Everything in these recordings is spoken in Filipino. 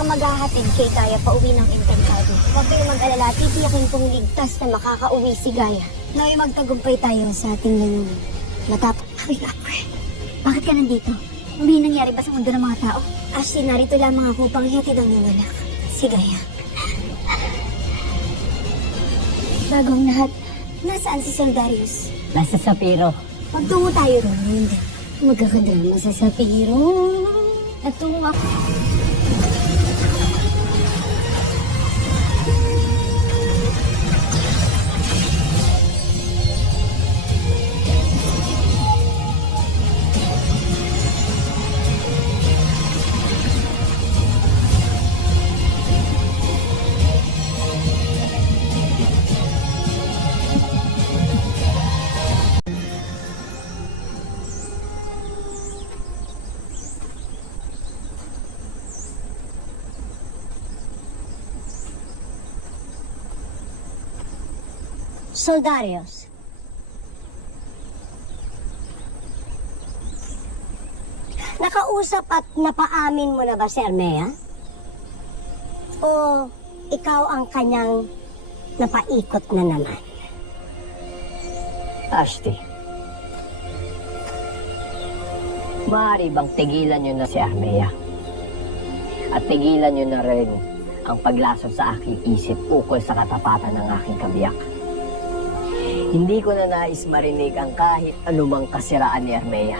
ang maghahatid kay Gaia pauwi ng Encantado. Huwag kayong mag-alala, titiyakin kong ligtas na makakauwi si Gaia. Naway magtagumpay tayo sa ating layunin. Matapos. Haring Upper, bakit ka nandito? May nangyari ba sa mundo ng mga tao? Ashley, narito lamang ako upang ihatid ang iyong anak, si Gaia. Bago ang lahat, nasaan si Soldarius? Nasa Sapiro. Magtungo tayo ron. Magkakadrama sa Sapiro. Natungo ako. Soldarius. Nakausap at napaamin mo na ba si Armea? O ikaw ang kanyang napaikot na naman? Ashley. Maaari bang tigilan niyo na si Armea? At tigilan niyo na rin ang paglason sa aking isip ukol sa katapatan ng aking kabiyak. Hindi ko na nais marinig ang kahit anumang kasiraan ni Armea.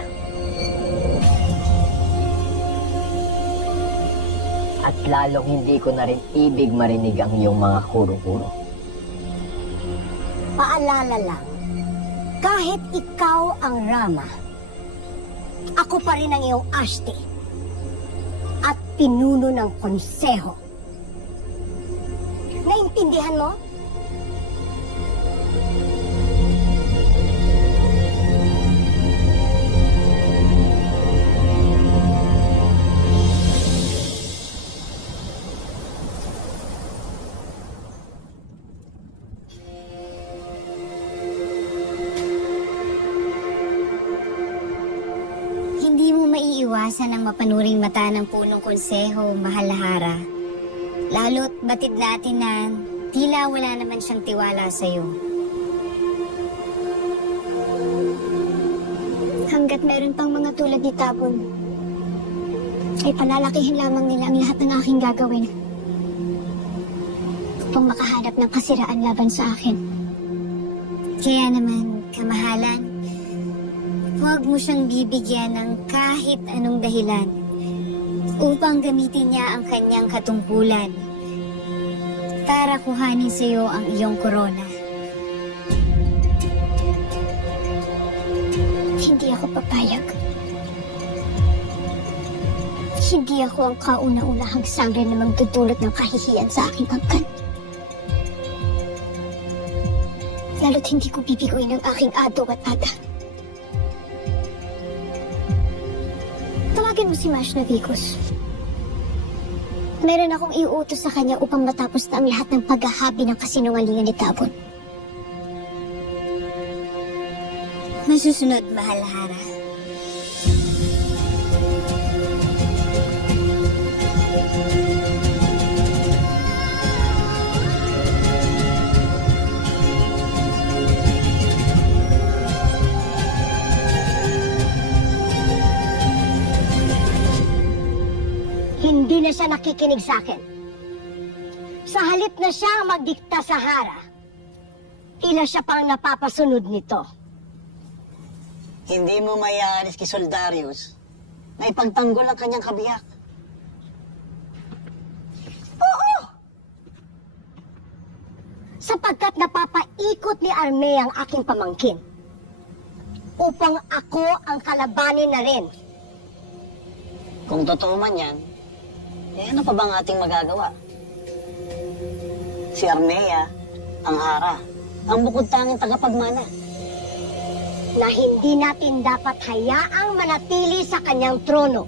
At lalong hindi ko na rin ibig marinig ang iyong mga kuro-kuro. Paalala lang, kahit ikaw ang Rama, ako pa rin ang iyong Ashti at pinuno ng konseho. Naintindihan mo? Hindi mo maiiwasan ang mapanuring mata ng punong konseho, Mahalahara. Lalo't batid natin na tila wala naman siyang tiwala sa'yo. Hanggat meron pang mga tulad ni Tabon, ay panalakihin lamang nila ang lahat ng aking gagawin upang makahanap ng kasiraan laban sa akin. Kaya naman, kamahalan, huwag mo siyang bibigyan ng kahit anong dahilan upang gamitin niya ang kanyang katungkulan para kuhanin sa iyo ang iyong korona. Hindi ako papayag. Hindi ako ang kauna-unahang sangre na magdudulot ng kahihiyan sa aking angkan. Lalo't hindi ko bibiguin ang aking ado at ada. Tawagin mo si Mash Navicus. Meron akong iuutos sa kanya upang matapos na ang lahat ng paghahabi ng kasinungalingan ni Tabon. Masusunod, Mahalahara. Hindi na siya nakikinig sa akin. Sa halip na siya ang magdikta sa Hara, tila siya pang napapasunod nito. Hindi mo mayaalis kay Soldarius na ipagtanggol ang kanyang kabiyak. Oo! Sapagkat napapaikot ni Arme ang aking pamangkin upang ako ang kalabanin na rin. Kung totoo man yan, eh ano pa bang ating magagawa? Si Armea, ang Hara, ang bukod tanging tagapagmana. Na hindi natin dapat hayaang manatili sa kanyang trono.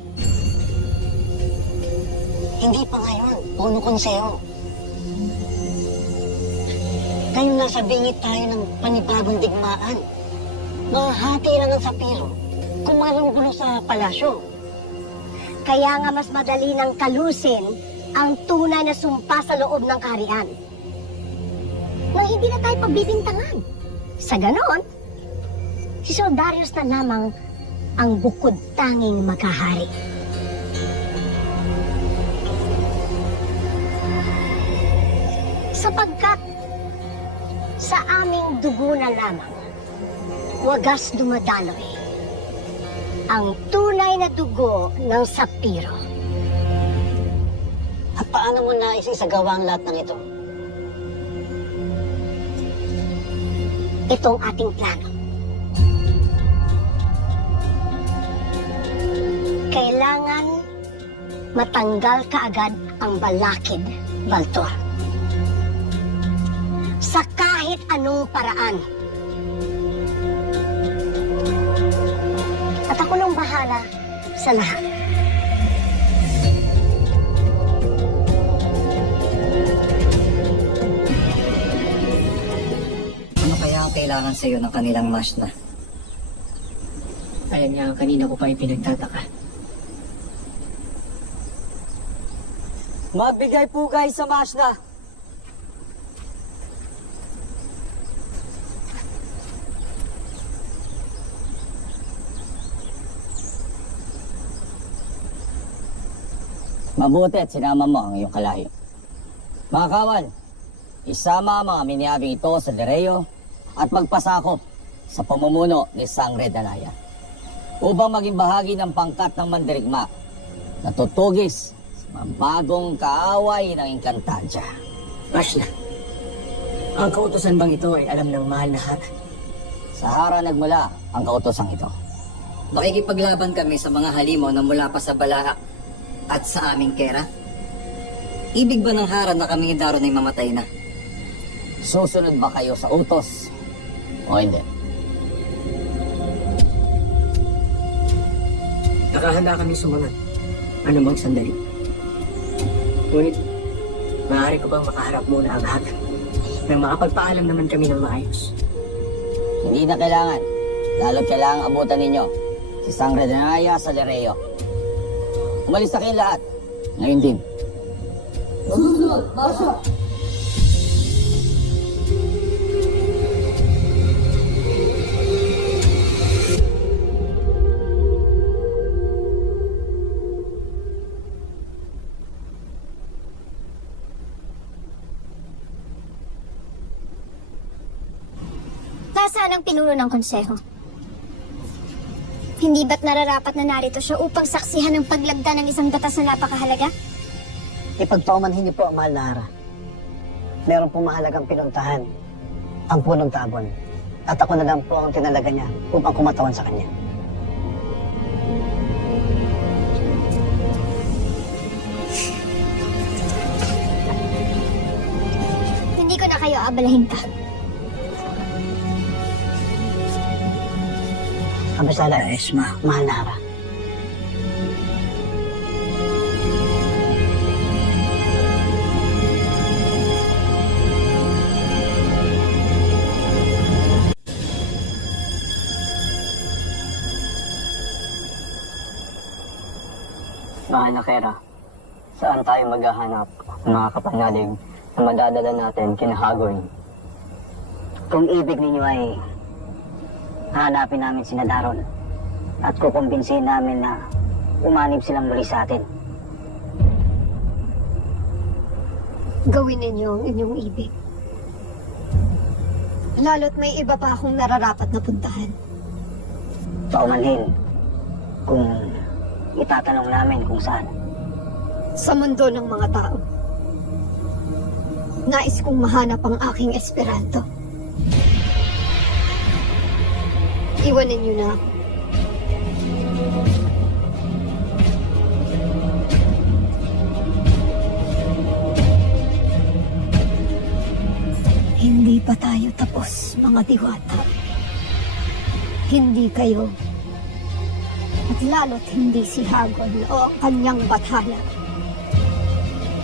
Hindi pa ngayon, Puno Konseho. Ngayon nasa bingit tayo ng panibagong digmaan. Mahati lang ang Sapiro kung malunggulo sa palasyo. Kaya nga mas madali ng kalusin ang tunay na sumpa sa loob ng kaharian. Nang hindi na tayo pagbibintangan. Sa ganon, si Sir Darius na lamang ang bukod tanging makahari. Sapagkat sa aming dugo na lamang, wagas dumadaloy ang tunay na dugo ng sapiro. At paano mo na isisagawa ang lahat ng ito? Ito ang ating plano. Kailangan matanggal kaagad ang balakid, Baltor. Sa kahit anong paraan. At ako nang bahala sa lahat. Ano kaya ang kailangan sa iyo ng kanilang Mashna? Ayan nga, kanina ko pa ipinagtataka. Magbigay pugay sa Mashna! Mabuti at sinama mo ang iyong kalayo. Mga kawal, isama ang mga miniabing ito sa Lereo at magpasakop sa pamumuno ni Sangre Danaya upang maging bahagi ng pangkat ng mandirigma na tutugis sa mga bagong kaaway ng Encantadia. Mashna, ang kautosan bang ito ay alam ng mahal na Hara? Sa Hara nagmula ang kautosang ito. Makikipaglaban kami sa mga halimaw na mula pa sa Balaak at sa aming Kera. Ibig ba ng Hara na kaming Daron ay mamatay na? Susunod ba kayo sa utos o hindi? Nakahanda kami sumunod. Anumang sandali. Ngunit, maaari ko bang makaharap muna ang Hara nang makapagpaalam naman kami ng maayos? Hindi na kailangan. Lalo't kailangan abutan ninyo si Sangre Danaya sa Lereo. Umalis na kayong lahat. Ngayon din. Susunod! Marso! Nasaan ang pinuno ng konseho? Hindi ba't nararapat na narito siya upang saksihan ang paglagda ng isang batas na napakahalaga? Ipagpaumanhin niyo po ang mahal na Hara. Meron pong mahalagang pinuntahan, ang punong tabon. At ako na lang po ang tinalaga niya upang kumatawan sa kanya. Hindi ko na kayo abalahin pa. Kabisala, Esma, mahal na Hara. Mahal na Kera, saan tayo maghahanap ng mga kapanalig na madadala natin kinahagoy? Kung ibig ninyo ay hanapin namin sina Daron at kukumbinsihin namin na umanib silang muli sa atin. Gawin ninyo ang inyong ibig. Lalo't may iba pa akong nararapat na puntahan. Paumanhin kung itatanong namin kung saan. Sa mundo ng mga tao. Nais kong mahanap ang aking Esperanto. Iwanin niyo na ako. Hindi pa tayo tapos, mga diwata. Hindi kayo. At lalo't hindi si Hagon o ang kanyang bathala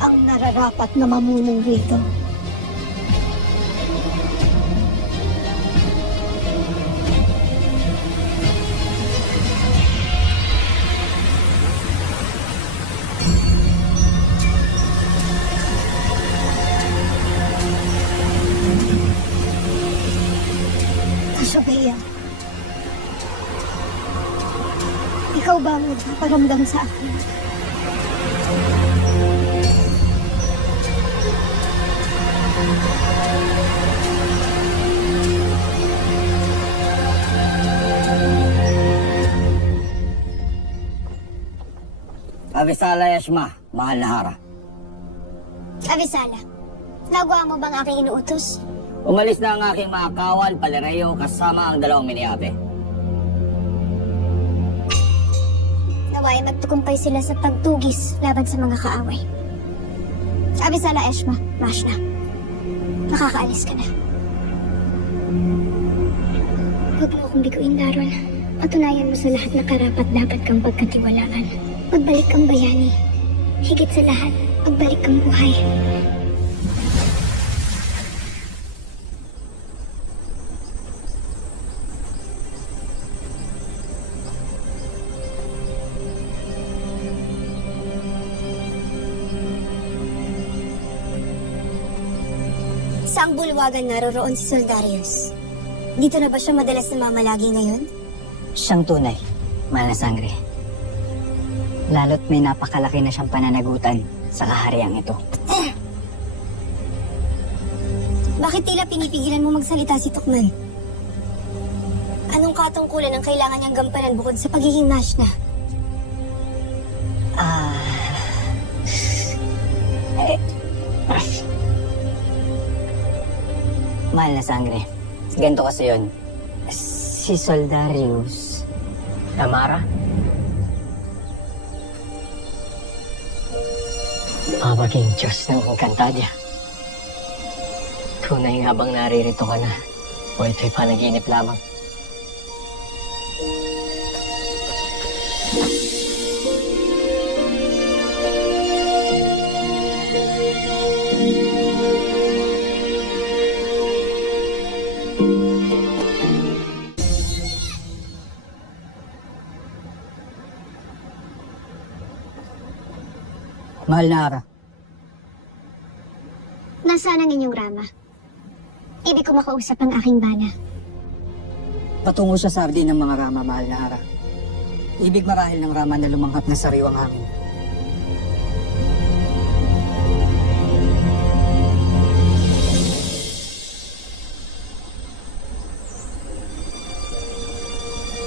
ang nararapat na mamuno rito. nagpaparamdam sa akin. Avisala Yashma, mahal na Hara. Avisala, nagawa mo bang aking inuutos? Umalis na ang aking mga kawan, Palereyo, kasama ang dalawang miniabe. Naway magtukumpay sila sa pagtugis laban sa mga kaaway. Avisala Eshma, Mashna. Makakaalis ka na. Huwag mo akong biguin, Daron. Patunayan mo sa lahat na karapat dapat kang pagkatiwalaan. Pagbalik kang bayani. Higit sa lahat, pagbalik kang buhay. Saang bulwagan naroroon si Soldarius? Dito na ba siya madalas namamalagi ngayon? Siyang tunay, mahal na sangre. Lalo't may napakalaki na siyang pananagutan sa kahariang ito. Bakit tila pinipigilan mo magsalita si Tukman? Anong katungkulan ang kailangan niyang gampanan bukod sa pagiging Mashna? Mahal na sangre, ganito kasi yun. Si Soldarius, Tamara? Maging Diyos ng Encantadia. Tunay nga bang naririto ka na? O ito'y panaginip lamang? mahal na Hara. Nasaan ang inyong Rama? Ibig ko makausap ang aking bana. Patungo siya sa hardin ng mga Rama, mahal na Hara. Ibig marahil ng Rama na lumanghap na sariwang hangin.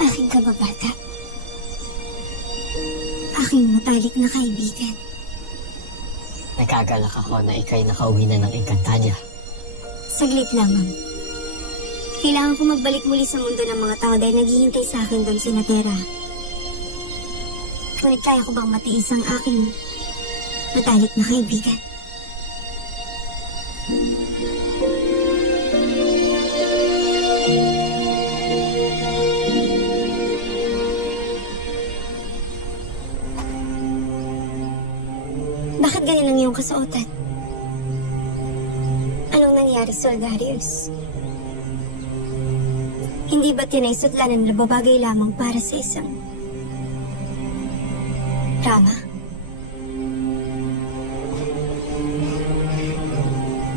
Aking kababata. Aking matalik na kaibigan. Nagkagalak ako na ikay nakauwi na ng Encantadia. Saglit lamang. Kailangan ko magbalik muli sa mundo ng mga tao dahil naghihintay sa akin doon sa Natera. Ngunit kaya ko bang matiis ang aking matalik na kaibigan? Bakit ganyan ang iyong kasuotan? Anong nangyari, Soldarius? Hindi ba't yan ay sutlanan na babagay lamang para sa isang Rama?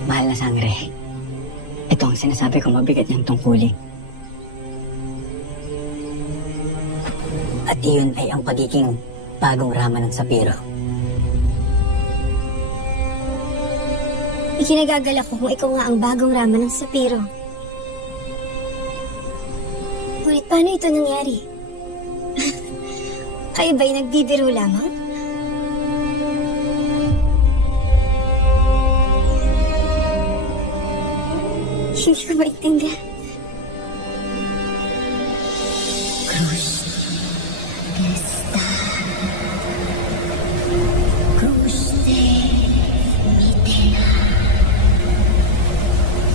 Mahal na sangre, ito ang sinasabi ko mabigat niyang tungkulin. At iyon ay ang pagiging bagong Rama ng Sapiro. Ikinagagalak ko kung ikaw nga ang bagong Rama ng Sapiro. Ngunit paano ito nangyari? Kayo ba'y nagbibiro lamang? Hindi ko maintindihan.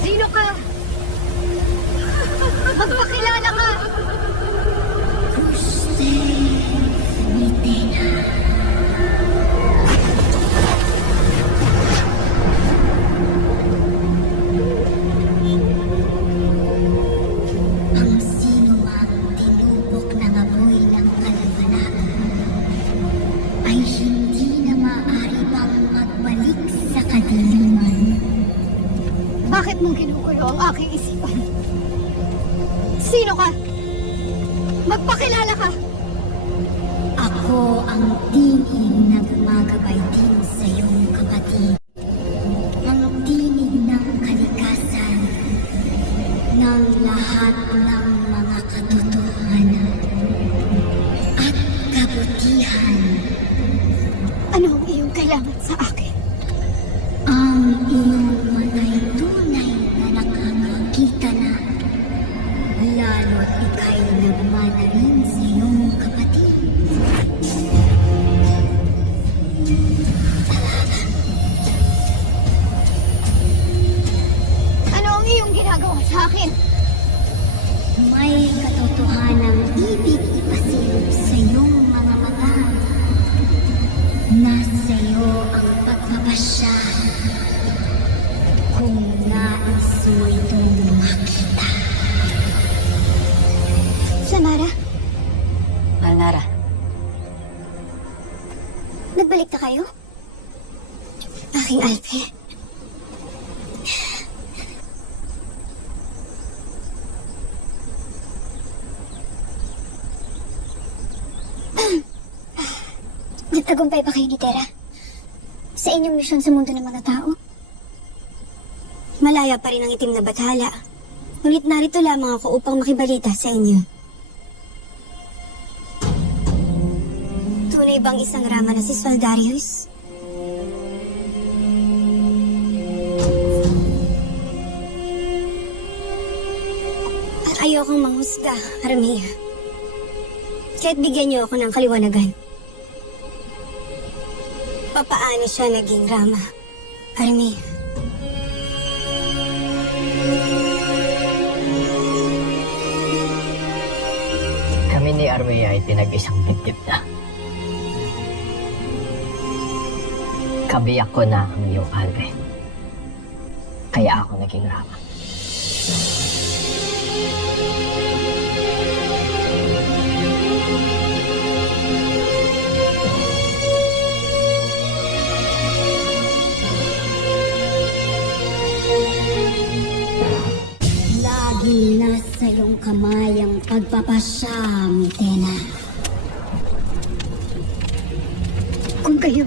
Sino ka? Magpakilala ka! Ang sino mang tinubok ng apoy ng kalaganagan ay hindi na maaari pang magbalik sa kadiliman. Bakit mong kinukulo ang aking isipan? Sino ka? Magpakilala ka! Ako Ako ang tinig na gumagabay din sa iyong kapatid. Ang tinig ng kalikasan ng lahat ng mga katotohanan at kabutihan. Ano ang iyong kailangan sa akin? Ang iyong manay tunay na nakakakita na, lalo't ika'y nagmana rin sa iyong kapatid. Ano ang iyong ginagawa sa akin? May katotohanang ibig ipasilip sa iyong mga mata. Nasa iyo ang pagpapasya kung nais mo itong makita. Samara, Mahal Nara, nagbalik na kayo? Aking Alpe. Nagtagumpay pa kayo ni Tera? Sa inyong misyon sa mundo ng mga tao? Malaya pa rin ang itim na bathala. Ngunit narito lamang ako upang makibalita sa inyo. Tunay bang isang rama na si Soldarius? Ayokong manghusga, Armea. Kahit bigyan niyo ako ng kaliwanagan. Papaano siya naging rama, Armea? Kami ni Armea ay pinag-isang dibdib na. Kabiyak ko na ang iyong Alve. Kaya ako naging rama. Laging nasa iyong kamay ang pagpapasya, Mitena. Kung kayo,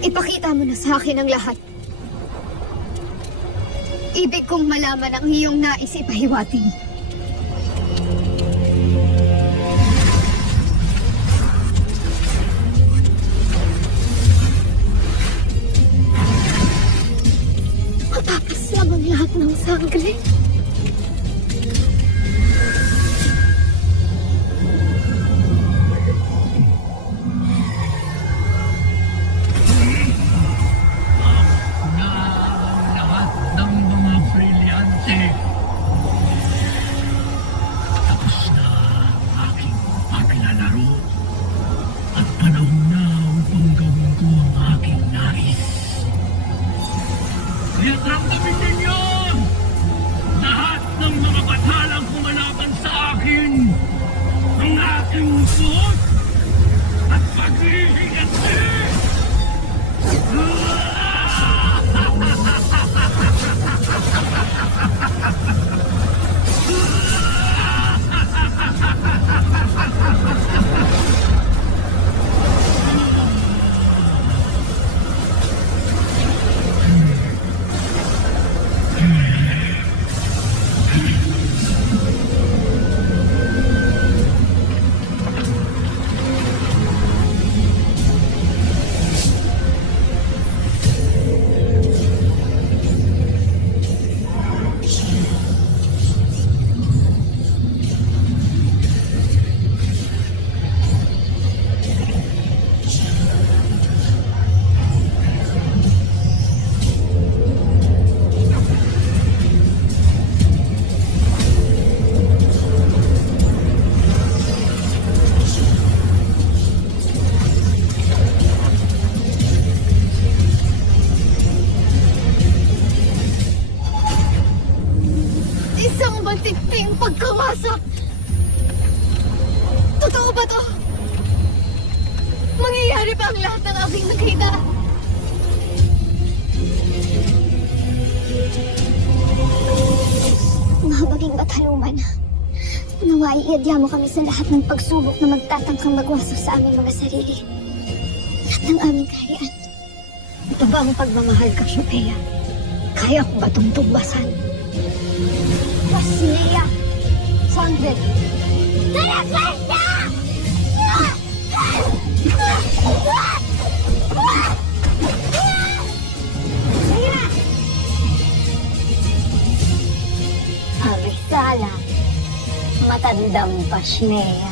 ipakita mo na sa akin ang lahat. Ibig kong malaman ang iyong nais ipahiwating. Mapapaslang ang lahat ng sangre. Lahat ng mga brilyante. Tapos na ang aking paglalaro. At panahon na upang gawin ko ang aking nais. Kaya't ramdamin ninyo Iniiadya mo kami sa lahat ng pagsubok na magtatangkang magwasak sa aming mga sarili. At ng aming kaharian. Ito ba ang pagmamahal ka, Shupeya? Kaya ko ba itong tugbasan? Basileia! Sandred! Arisala, matandang Pasnea.